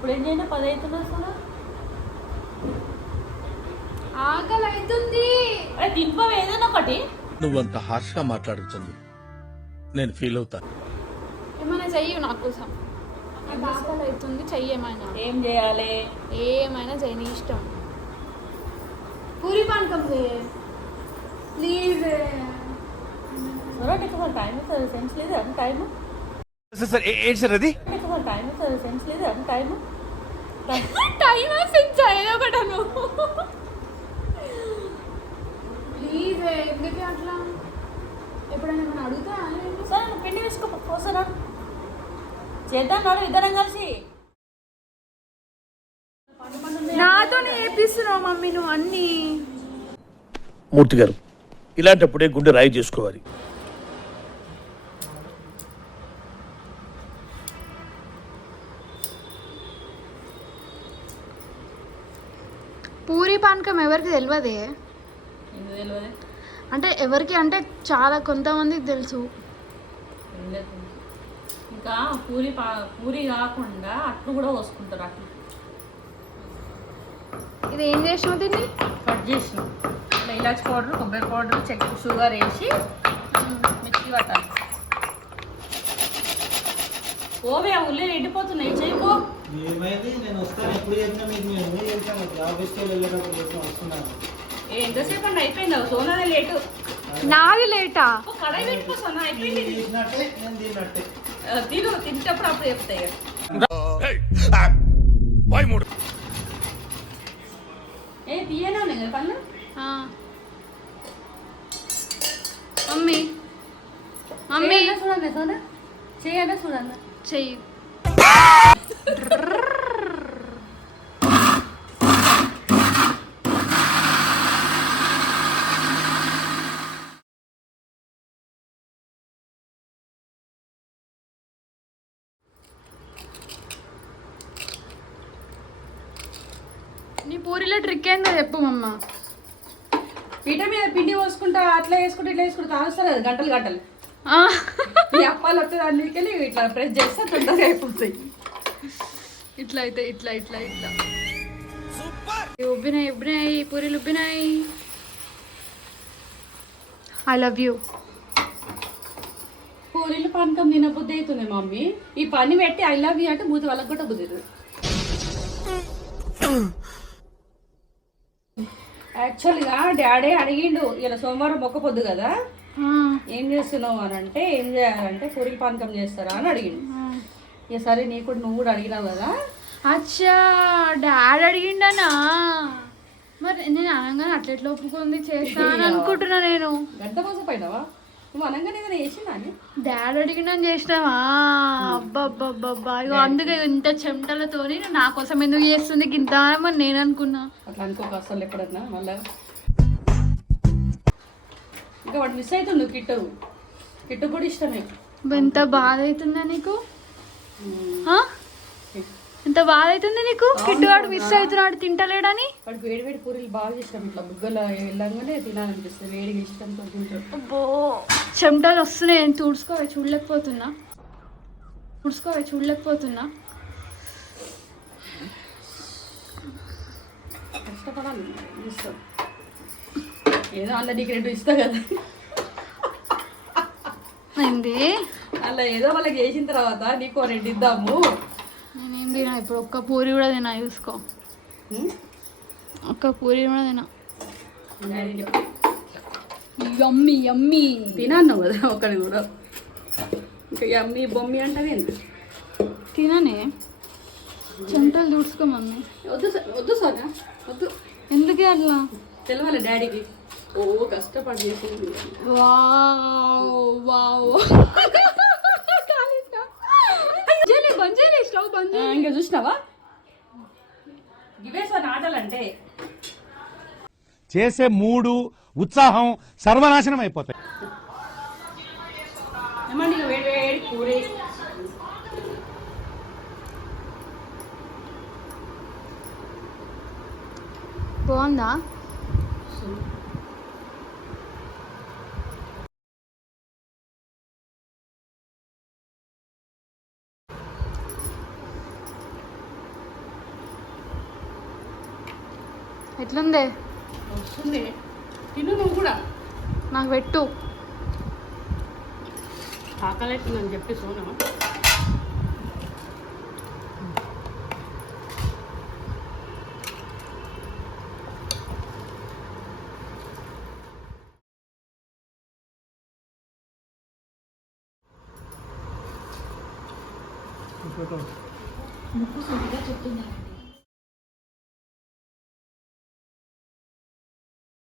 ఇప్పుడు ఏం చేయనా 10 అవుతున్నా అసలు ఆకలి అవుతుంది. తింపవు ఏదైనా ఒకటి. నువ్వంత హార్ష్గా మాట్లాడుతుంది నేను ఫీల్ అవుతాను. ఏమైనా చెయ్యి నా కోసం. నాకు ఆకలి అవుతుంది, చెయ్యి ఏమైనా. ఏం చేయాలి? ఏమైనా చెయ్యి, నీ ఇష్టం. పూరి పానకం చెయ్యి ప్లీజ్. టైం అవుతుంది, సెన్స్ లేదు అని టైము. సార్ ఏంటి సార్ అది? టైం అవుతుంది, సెన్స్ లేదు అని టైము. టైం సెన్స్ ఏదో ఒకటి నువ్వు ప్లీజ్. ఎందుకు అట్లా? ఎప్పుడైనా మనం అడుగుతా? సరే నువ్వు పిండి వేసుకోపోసరా, చేద్దాం నాడు ఇద్దరం కలిసి. నాతోనే ఏపిస్తున్నావు మమ్మీ నువ్వు అన్నీ. మూర్తి గారు, ఇలాంటప్పుడే గుండె రాయి చేసుకోవాలి. పూరి పానకం ఎవరికి తెలియదే? ఎందుకు తెలియదు? అంటే ఎవరికి అంటే చాలా కొంతమందికి తెలుసు. ఇంకా పూరి కాకుండా అట్లు కూడా పోసుకుంటారు. అట్లు ఇది ఏం చేసినావు? దీన్ని కట్ చేసినాం. ఇట్లా ఇలాచి పౌడర్, కొబ్బరి పౌడర్, షుగర్ వేసి మిక్సీ పట్టాలి. ఓవే ఉల్లి ఎండిపోతున్నాయి, చేయకో. ఏమైంది? నేను వస్తాను. ఎప్పుడు చెప్పినా మీకు మేము చేసాము. ఆఫీస్కి వెళ్ళేటప్పుడు చెప్పిన వస్తున్నాను. ఎంతసేపు అండి అయిపోయిందా? సోనానే లేటు. నాది లేటా? కడాయి పెట్టుకోసా అయిపోయింది. తీసినట్టే నేను తిన్నట్టే. తింటప్పుడు అప్పుడు చెప్తాయి. తీయనే ఉన్నాయి కదా పళ్ళు. మమ్మీ మమ్మీ చూడండి, సోనా చెయ్యండి, చూడండి చెయ్యి. నీ పూరిలో ట్రిక్ ఏందో చెప్పు మమ్మ. పీట మీద పిండి పోసుకుంటా, అట్లా వేసుకుంటా ఇట్లా వేసుకుంటా తాగుస్తారు కదా గంటలు గంటలు. ఈ అప్పాలు వస్తుంది అందుకని ఇట్లా ప్రెస్ చేస్తే తొందరగా అయిపోతాయి. ఇట్లా అయితే ఇట్లా ఇట్లా ఇట్లా ఉబ్బినాయి ఉబ్బినాయి పూరీలు ఉబ్బినాయి. I love you. పూరీలు పానకం తినబుద్ధి అవుతుంది మమ్మీ. ఈ పని పెట్టి ఐ లవ్ యూ అంటే బుద్ధి వాళ్ళకి కూడా బుద్ధి అవుతుంది. యాక్చువల్గా డాడీ అడిగిండు, ఇలా సోమవారం మొక్క పొద్దు కదా, ఏం చేస్తున్నావు అని అంటే ఏం చేయాలంటే పూరీలు పానకం చేస్తారా అని అడిగిండు. ఇక సరే నీకు కూడా నువ్వు కూడా అడిగినావు కదా. అచ్చా డాడీ అడిగిండనా? మరి నేను అనగానే అట్లెట్లా ఒప్పుకుంది చేస్తాను అనుకుంటున్నా. నేను గంట కోసం పోయినావా నువ్వు అనగానే ఏదైనా చేసినా అని? డాడీ అడిగిండని చేసినావా? అబ్బాబ్బాబ్బా ఇగో అందుకే ఇంత చెమటలతోని నా కోసం ఎందుకు చేస్తుంది ఇంత అని నేను అనుకున్నా. అట్లా అనుకోక అసలు ఎప్పుడన్నా మళ్ళా ఇంకా వాడు మిస్ అవుతుండు. కిట్టు కూడా ఇష్టమే. ఎంత బాధ అవుతుందా నీకు? ఎంత బాధ అవుతుంది నీకు? కిట్టువాడు మిస్ అవుతున్నాడు తింటలేడని. వాడికి వేడి వేడి పూరీలు బాగా ఇష్టం. ఇట్లా బుగ్గలు వెళ్ళంగానే తినాలనిపిస్తుంది. వేడిగా ఇష్టంతో తింటాడు. అబ్బో చెమటలు వస్తున్నాయి. నేను చూడలేకపోతున్నా. కష్టపడాలి, ఇస్తాం ఏదో అలా నీకు 2 ఇస్తా కదా. ఏంది అలా ఏదో వాళ్ళకి చేసిన తర్వాత నీకు 2 ఇద్దాము. నేనేం తినా ఇప్పుడు? ఒక్క పూరి కూడా తినా. చూసుకో, ఒక్క పూరి కూడా తినా. యమ్మీ యమ్మీ తినన్నావు కదా ఒకటి కూడా. ఇంకా యమ్మీ బొమ్మి అంటే తిననే. చెమటలు చూసుకో మమ్మీ. వద్దు సోనా వద్దు. ఎందుకే అట్లా? తెలవాలి డాడీకి. ఓ కష్టపడి చేసింది. ఇంకా చూసినావా ఇవే సార్ ఆటలంటే. చేసే మూడు ఉత్సాహం సర్వనాశనం అయిపోతాయి. ఏమండి వేడి వేడి పూరి. బాగుందా? ఎట్లుంది? వస్తుంది, తిను నువ్వు కూడా. నాకు పెట్టు. ఆకలి అవుతుందని చెప్పి సోను ముక్కు సరిగా చెప్తున్నాను.